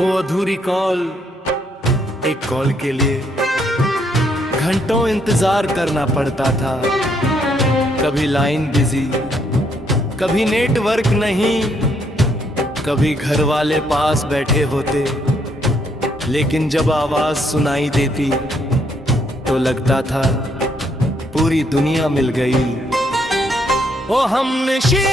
वो अधूरी कॉल, एक कॉल के लिए घंटों इंतजार करना पड़ता था। कभी लाइन बिजी, कभी नेटवर्क नहीं, कभी घर वाले पास बैठे होते, लेकिन जब आवाज सुनाई देती तो लगता था पूरी दुनिया मिल गई। ओ हमनशी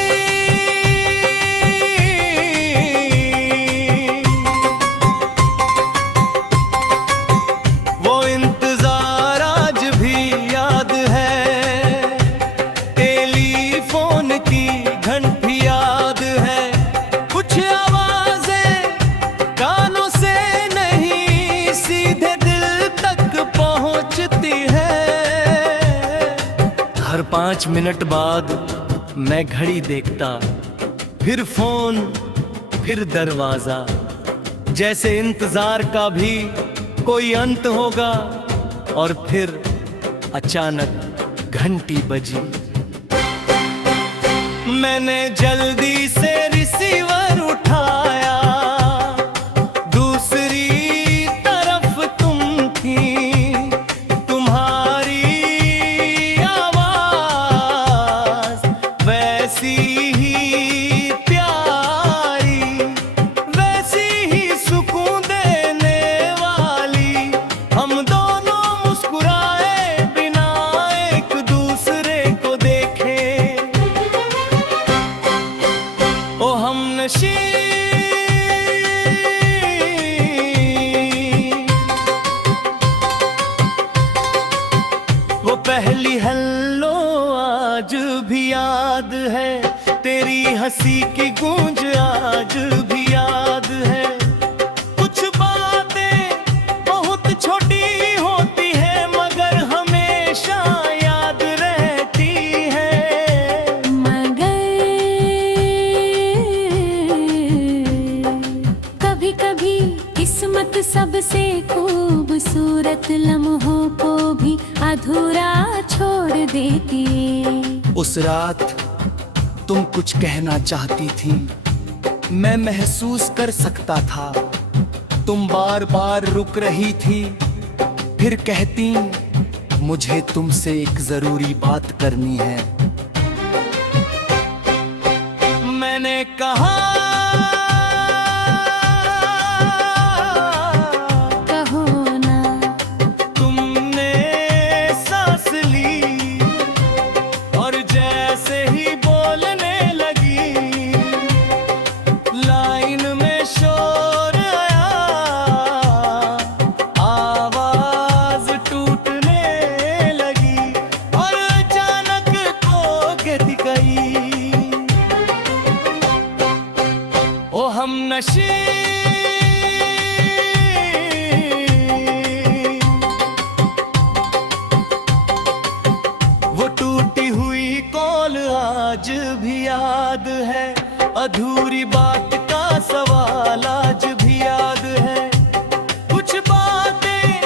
हर 5 मिनट बाद मैं घड़ी देखता, फिर फोन, फिर दरवाजा, जैसे इंतजार का भी कोई अंत होगा। और फिर अचानक घंटी बजी। मैंने जल्दी से रिसीवर उठाया, दूसरी तरफ तुम थी, तुम्हारी वैसी ही प्यारी, वैसी ही सुकून देने वाली। हम दोनों मुस्कुराए बिना एक दूसरे को देखे। ओ हमनशी वो पहली हेलो आज भी याद है, तेरी हंसी की गूंज आज भी याद है। कुछ बातें बहुत छोटी होती है मगर हमेशा याद रहती है। मगर कभी कभी किस्मत सबसे खूबसूरत लम्हों को भी अधूरा छोड़ देती है। उस रात तुम कुछ कहना चाहती थी, मैं महसूस कर सकता था। तुम बार बार रुक रही थी, फिर कहती मुझे तुमसे एक जरूरी बात करनी है। मैंने कहा हमनशी वो टूटी हुई कॉल आज भी याद है, अधूरी बात का सवाल आज भी याद है। कुछ बातें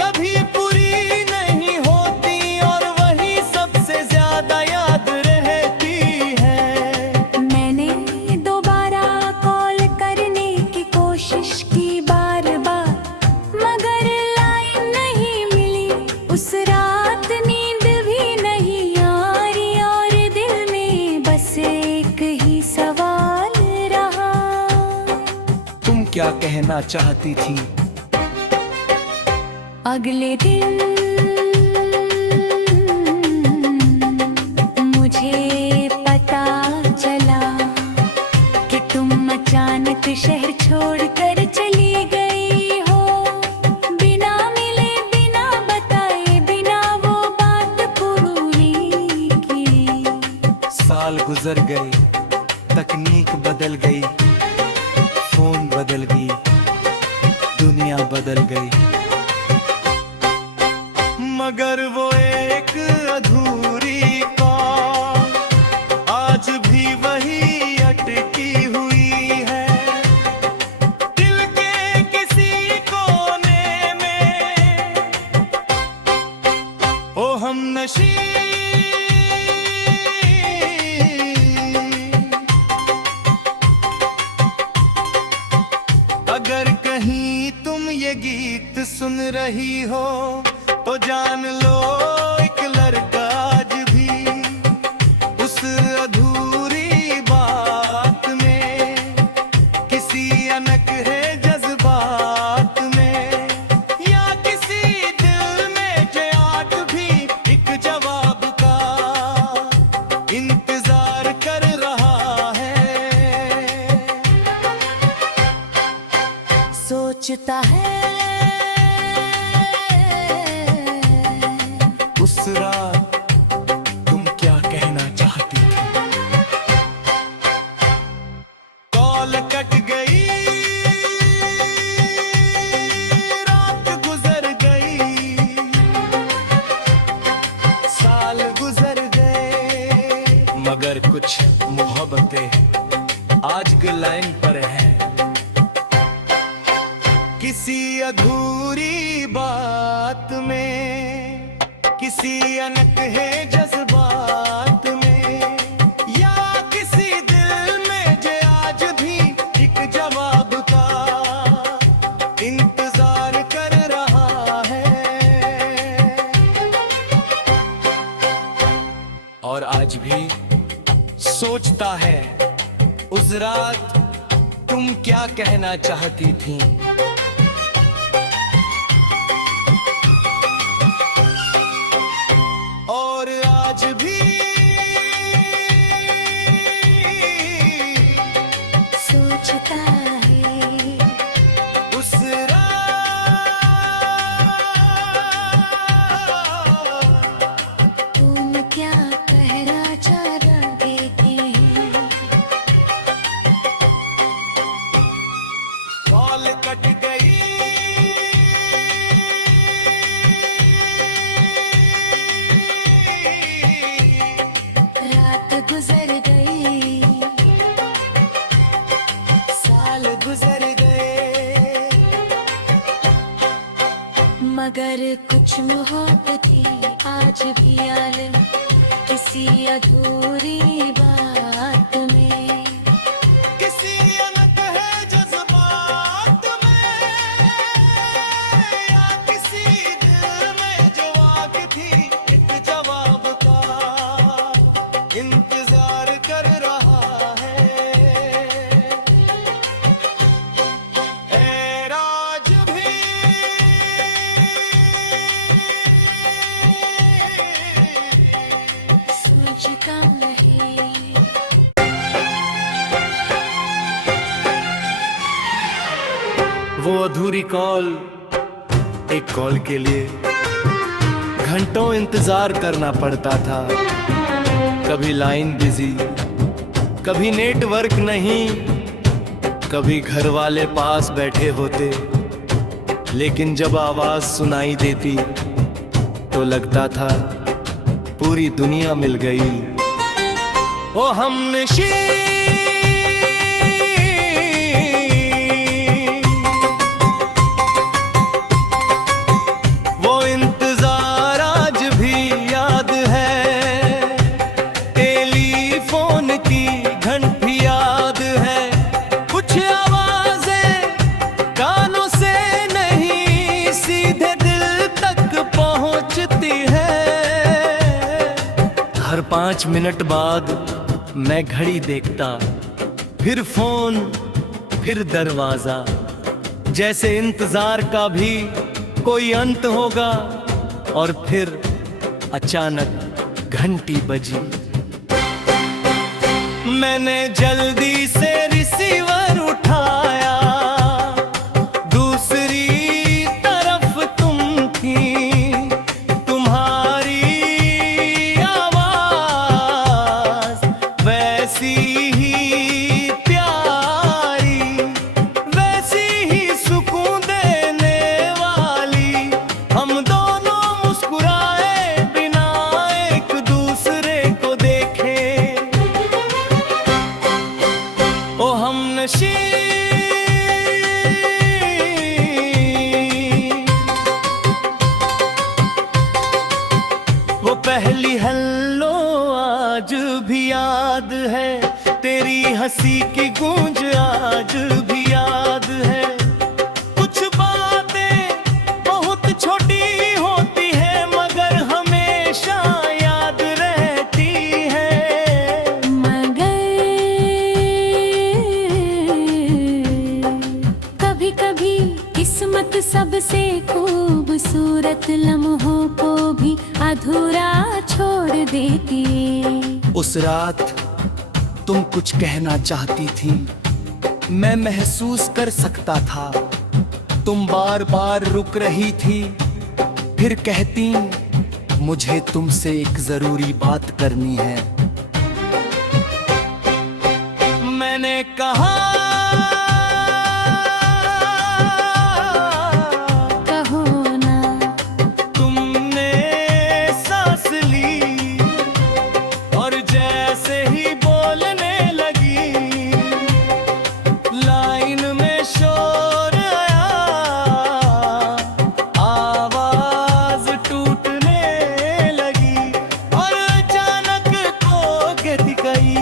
कभी पूरी नहीं होती और वही सबसे ज्यादा याद रहती है। मैंने दोबारा कॉल करने की कोशिश की बार बार, मगर लाइन नहीं मिली। उस रात नींद भी नहीं आ रही और दिल में बस एक ही सवाल रहा। तुम क्या कहना चाहती थी? अगले दिन मुझे पता चला कि तुम अचानक शहर छोड़कर चली गई हो। बिना मिले, बिना बताए, बिना वो बात पूरी की। साल गुजर गए, तकनीक बदल गई, फोन बदल गई, दुनिया बदल गई, मगर वो एक अधूरी कॉल आज भी वही अटकी हुई है। दिल के किसी कोने में ओ हमनशी अगर रही हो तो जान लो एक लड़का आज भी उस अधूरी बात में किसी अनक है जज्बात में, या किसी दिल में जो आग भी एक जवाब का इंतजार कर रहा है। सोचता है उस रात तुम क्या कहना चाहती थी। कॉल कट गई, रात गुजर गई, साल गुजर गए, मगर कुछ मोहब्बतें आज के लाइन पर हैं। किसी अधूरी बात में, किसी अनक है जज्बात में, या किसी दिल में जो आज भी एक जवाब का इंतजार कर रहा है। और आज भी सोचता है उस रात तुम क्या कहना चाहती थी। और आज भी सोचता है उस रात तुम क्या कहना चाहते थे। कॉल कट गई, रात गुजर गई, साल गुजर गए, मगर कुछ मोहब्बतें आज भी आलम किसी अधूरी बात में, किसी अनक है जज्बात में, या किसी दिल में जो आग थी एक जवाब का इंतजार कर रहा है। ऐ राज भी सोचता नहीं वो अधूरी कॉल, एक कॉल के लिए घंटों इंतजार करना पड़ता था। कभी लाइन बिजी, कभी नेटवर्क नहीं, कभी घर वाले पास बैठे होते, लेकिन जब आवाज सुनाई देती तो लगता था पूरी दुनिया मिल गई। ओ हमनशी हर 5 मिनट बाद मैं घड़ी देखता, फिर फोन, फिर दरवाजा, जैसे इंतजार का भी कोई अंत होगा। और फिर अचानक घंटी बजी, मैंने जल्दी से रिसीवर उठाया, दूसरी तरफ तुम थी, तुम्हारी आवाज वैसी ही प्यारी, वैसी ही सुकून देने वाली। हम दोनों मुस्कुराए बिना एक दूसरे को देखे, ओ हमनशी वो पहली हेलो आज भी याद है, तेरी हंसी की गूंज आज भी याद है। कुछ बातें बहुत सबसे खूबसूरत लम्हों को भी अधूरा छोड़ देती। उस रात तुम कुछ कहना चाहती थी, मैं महसूस कर सकता था। तुम बार बार रुक रही थी, फिर कहती मुझे तुमसे एक जरूरी बात करनी है। मैंने कहा कहो ना। तुमने सांस ली और जैसे ही बोलने लगी, लाइन में शोर आया, आवाज टूटने लगी और अचानक खो गई गई।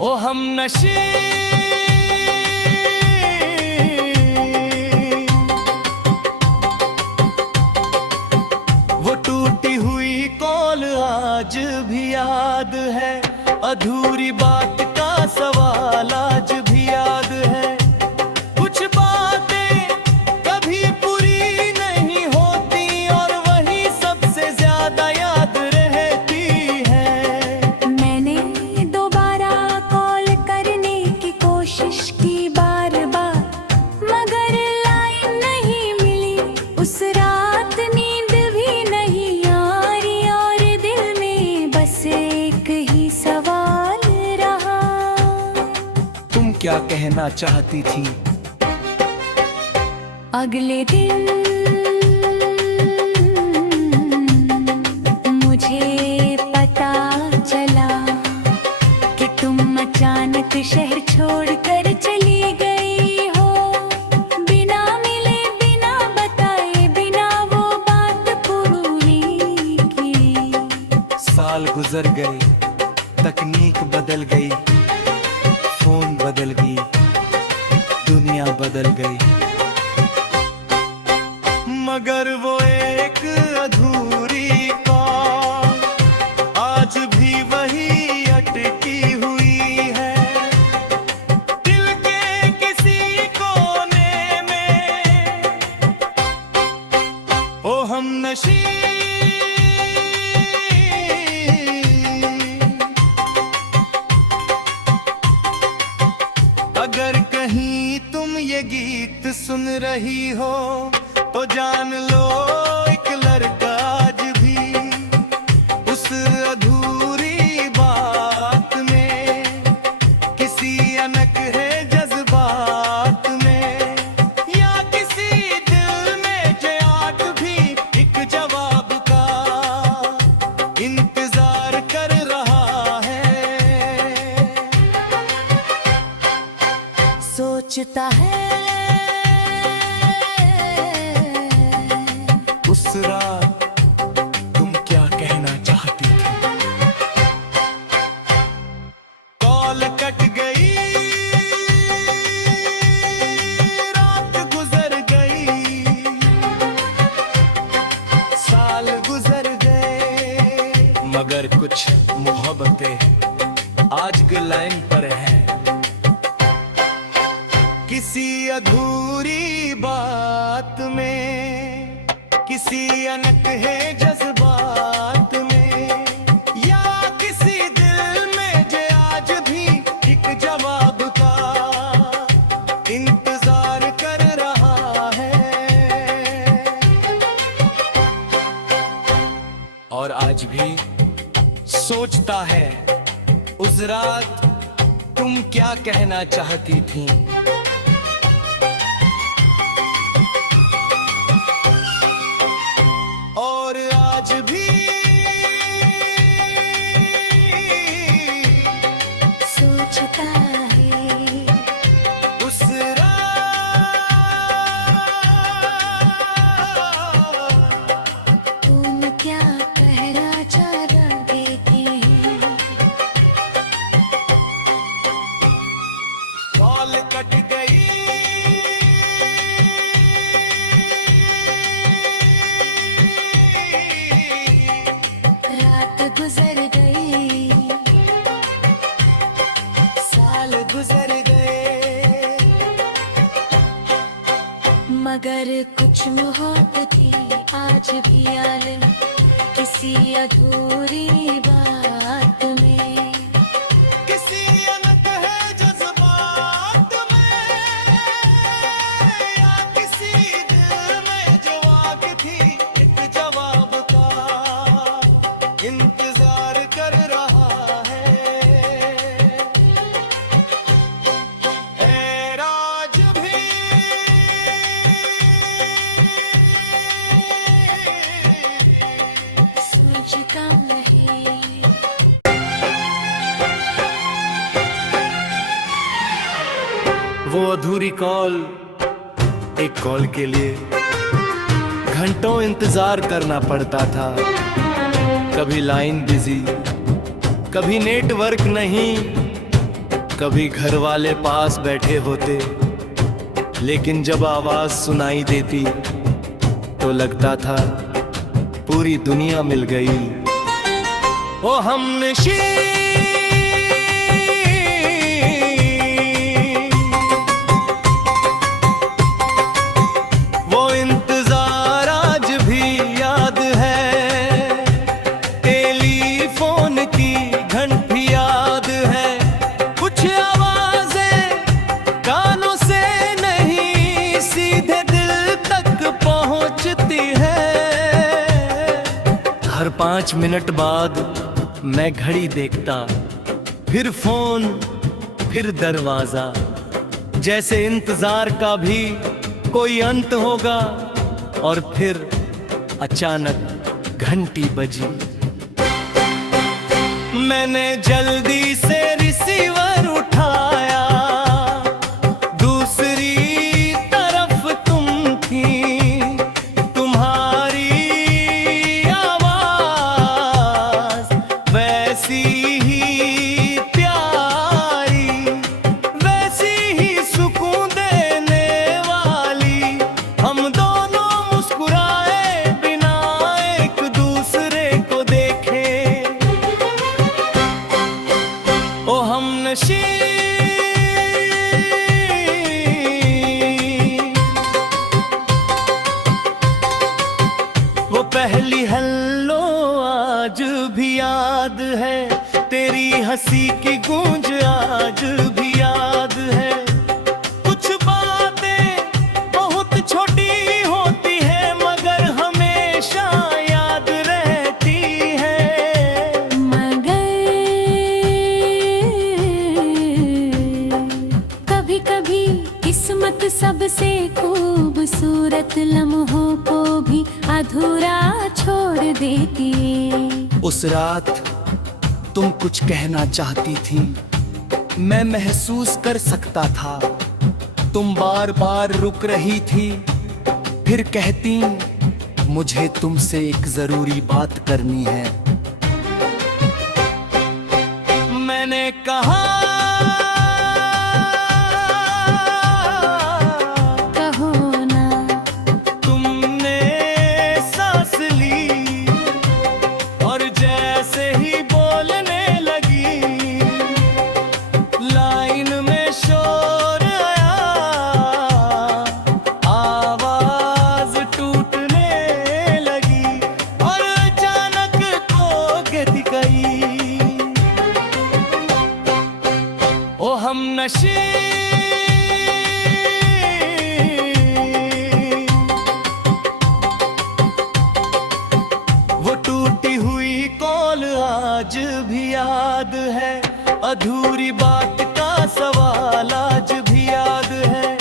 ओ हमनशी वो टूटी हुई कॉल आज भी याद है, अधूरी बात का सवाल आज भी याद है। कुछ बातें कभी पूरी नहीं होती और वही सबसे ज्यादा याद रहती है। मैंने दोबारा कॉल करने की कोशिश की बार बार, मगर लाइन नहीं मिली। उस रात नींद भी नहीं आ रही और दिल में बस एक ही सवाल रहा। तुम क्या कहना चाहती थी? अगले दिन मुझे पता चला कि तुम अचानक शहर छोड़कर चली गई हो। बिना मिले, बिना बताए, बिना वो बात पूरी की। साल गुजर गए, तकनीक बदल गई, फोन बदल गई, दुनिया बदल गई, मगर वो एक अधूरी कॉल आज भी वही अटकी हुई है। दिल के किसी कोने में ओ हमनशी अगर कहीं तुम ये गीत सुन रही हो तो जान लो एक लड़का आज भी उस अधूरी बात में, किसी अनक है जज्बात में, या किसी दिल में जो आज भी एक जवाब का इंतजार कर रहा है। सोचता है उस रात तुम क्या कहना चाहती थी? कॉल कट गई, रात गुजर गई, साल गुजर गए, मगर कुछ मोहब्बतें आज की लाइन पर हैं। किसी अधूरी बात में, किसी अनक है जज्बात में, या किसी दिल में जो आज भी एक जवाब का इंतजार कर रहा है। और आज भी सोचता है उस रात तुम क्या कहना चाहती थी? और आज भी सोचता है उस रात तुम क्या कहना चाह रहे थे। कॉल कट वो अधूरी कॉल, एक कॉल के लिए घंटों इंतजार करना पड़ता था। कभी लाइन बिजी, कभी नेटवर्क नहीं, कभी घर वाले पास बैठे होते, लेकिन जब आवाज सुनाई देती तो लगता था पूरी दुनिया मिल गई। ओ हमनशी हर 5 मिनट बाद मैं घड़ी देखता, फिर फोन, फिर दरवाजा, जैसे इंतजार का भी कोई अंत होगा। और फिर अचानक घंटी बजी। मैंने जल्दी से रिसीवर उठाया, दूसरी तरफ तुम थी, तुम्हारी वैसी ही प्यारी, वैसी ही सुकून देने वाली। हम दोनों मुस्कुराए बिना एक दूसरे को देखे। ओ हमनशी वो पहली हेलो आज भी याद है, तेरी हंसी की गूंज आज भी याद है। कुछ बातें बहुत छोटी होती है मगर हमेशा याद रहती है। मगर कभी कभी किस्मत सबसे खूबसूरत लम्हों को भी अधूरा छोड़ देती है। उस रात तुम कुछ कहना चाहती थी, मैं महसूस कर सकता था। तुम बार बार रुक रही थी, फिर कहती मुझे तुमसे एक जरूरी बात करनी है। मैंने कहा हमनशी वो टूटी हुई कॉल आज भी याद है, अधूरी बात का सवाल आज भी याद है।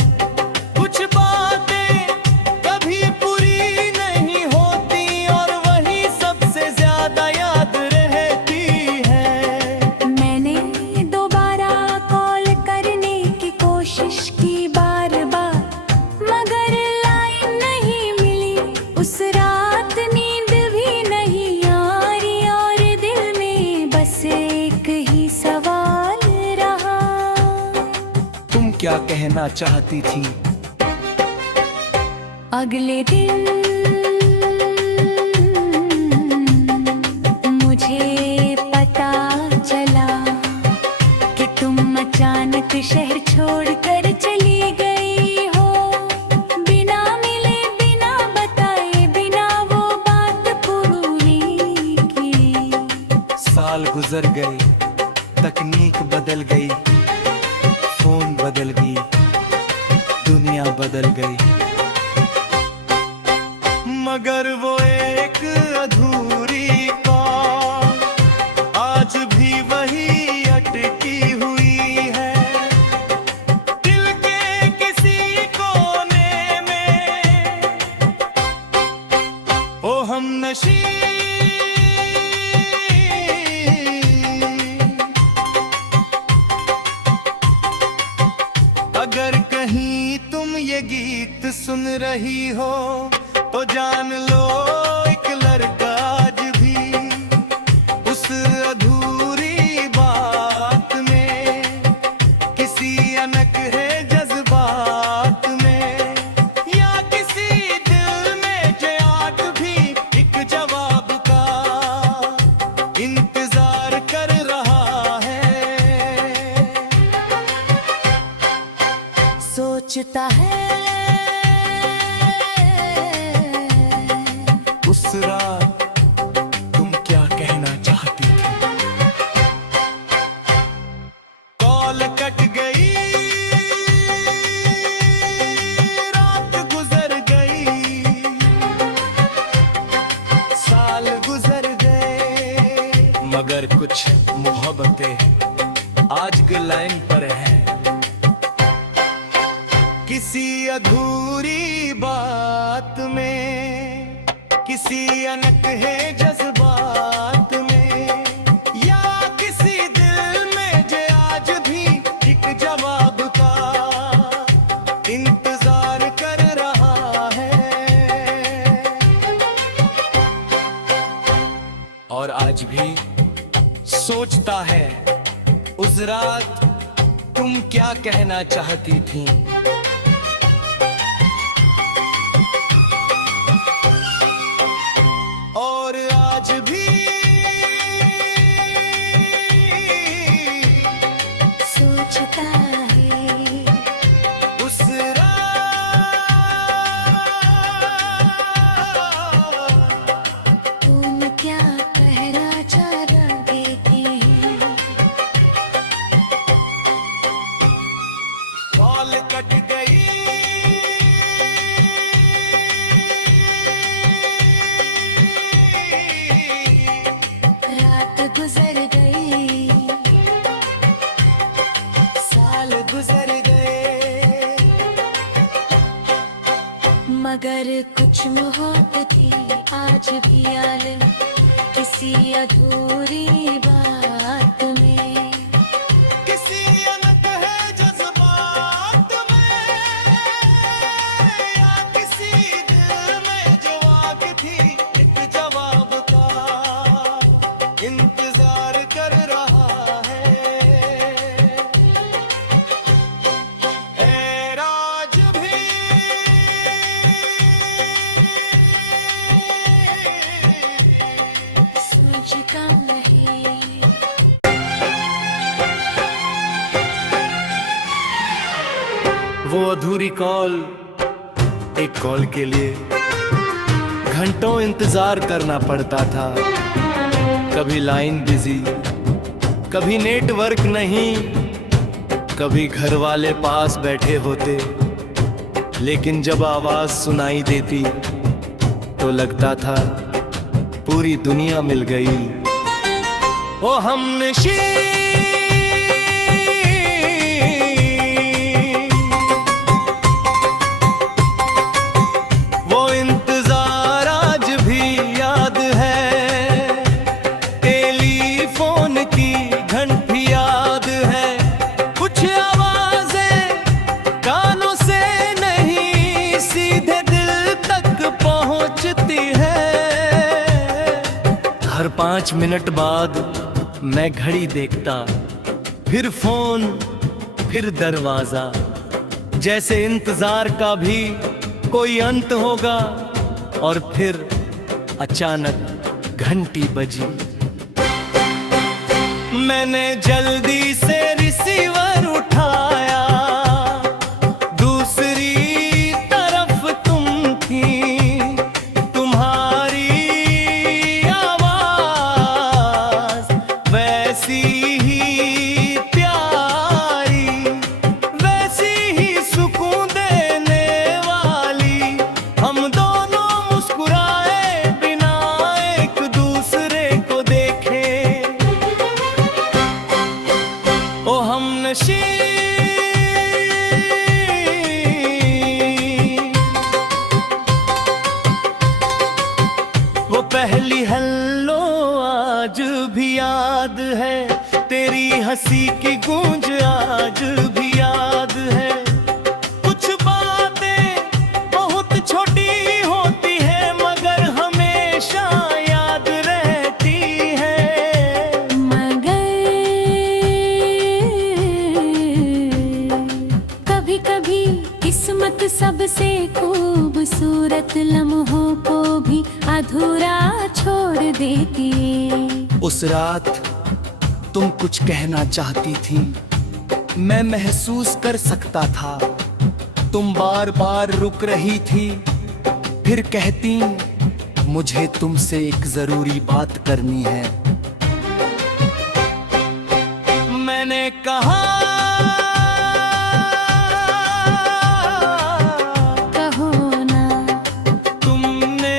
कुछ बातें कभी पूरी नहीं होती और वही सबसे ज्यादा याद रहती है। मैंने दोबारा कॉल करने की कोशिश की बार बार, मगर लाइन नहीं मिली। उस रात नींद भी नहीं आ रही और दिल में बस एक ही सवाल रहा। तुम क्या कहना चाहती थी? अगले दिन मुझे पता चला कि तुम अचानक शहर छोड़कर चली गई हो। बिना मिले, बिना बताए, बिना वो बात पूरी की। साल गुजर गए, तकनीक बदल गई, फोन बदल गई, दुनिया बदल गई, मगर वो एक अधूरी कॉल आज भी वही अटकी हुई है। दिल के किसी कोने में ओ हमनशी अगर रही हो तो जान लो एक लड़का आज भी उस अधूरी बात में किसी अनक है जज्बात में या किसी दिल में जो आग भी एक जवाब का इंतजार कर रहा है। सोचता है उस रात तुम क्या कहना चाहती थी? कॉल कट गई, रात गुजर गई, साल गुजर गए, मगर कुछ मोहब्बतें आज के लाइन पर हैं। किसी अधूरी बात में किसी अनक है जज्बात में या किसी दिल में जो आज भी एक जवाब का इंतजार कर रहा है। और आज भी सोचता है उस रात तुम क्या कहना चाहती थी? और आज भी सोचता है उस रात तुम क्या कहना चाह रहे थे। कॉल कट गई, रात गुजर गई, साल गुजर गए, मगर कुछ मोहब्बतें आज भी आलम किसी अधूरी बात में किसी अनक है जज्बात में या किसी दिल में जो आग थी एक जवाब का इंतजार कर रहा है। ऐराज भी सोचता नहीं वो अधूरी कॉल, एक कॉल के लिए घंटों इंतजार करना पड़ता था। कभी लाइन बिजी, कभी नेटवर्क नहीं, कभी घर वाले पास बैठे होते, लेकिन जब आवाज सुनाई देती तो लगता था पूरी दुनिया मिल गई। ओ हमनशी वो इंतजार आज भी याद है, टेलीफोन की घंटी याद है, कुछ आवाजें कानों से नहीं सीधे दिल तक पहुंचती है। हर 5 मिनट बाद मैं घड़ी देखता, फिर फोन, फिर दरवाजा, जैसे इंतजार का भी कोई अंत होगा। और फिर अचानक घंटी बजी, मैंने जल्दी से रिसीवर उठाया, दूसरी तरफ तुम थी, तुम्हारी आवाज वैसी ही प्यारी, वैसी ही सुकून देने वाली। हम दोनों मुस्कुराए बिना एक दूसरे को देखे, ओ हमनशी वो पहली हेलो आज भी याद है, तेरी हंसी की गूंज आज भी याद है। कुछ बातें बहुत सबसे खूबसूरत लम्हों को भी अधूरा छोड़ देती। उस रात तुम कुछ कहना चाहती थी, मैं महसूस कर सकता था। तुम बार बार रुक रही थी, फिर कहती मुझे तुमसे एक जरूरी बात करनी है। मैंने कहा कहो ना। तुमने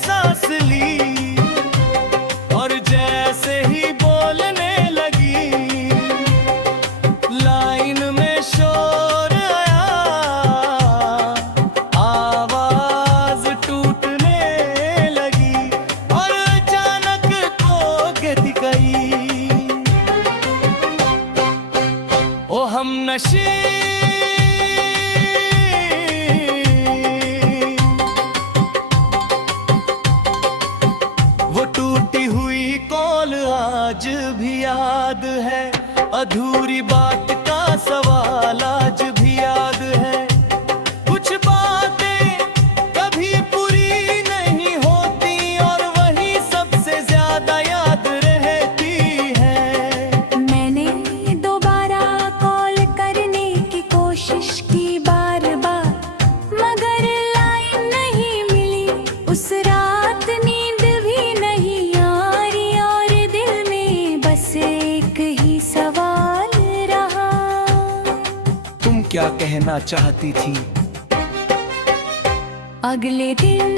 सांस ली और जैसे ही बोलने लगी, लाइन में शोर आया, आवाज टूटने लगी और अचानक खो गई गई। ओ हम नशी वो टूटी हुई कॉल आज भी याद है, अधूरी बात का सवाल आज भी याद है। कुछ बातें कभी पूरी नहीं होती और वही सबसे ज्यादा याद रहती है। मैंने दोबारा कॉल करने की कोशिश की बार बार, मगर लाइन नहीं मिली। उस रात नींद भी नहीं आ रही और दिल में बस एक ही सवाल रहा। तुम क्या कहना चाहती थी? अगले दिन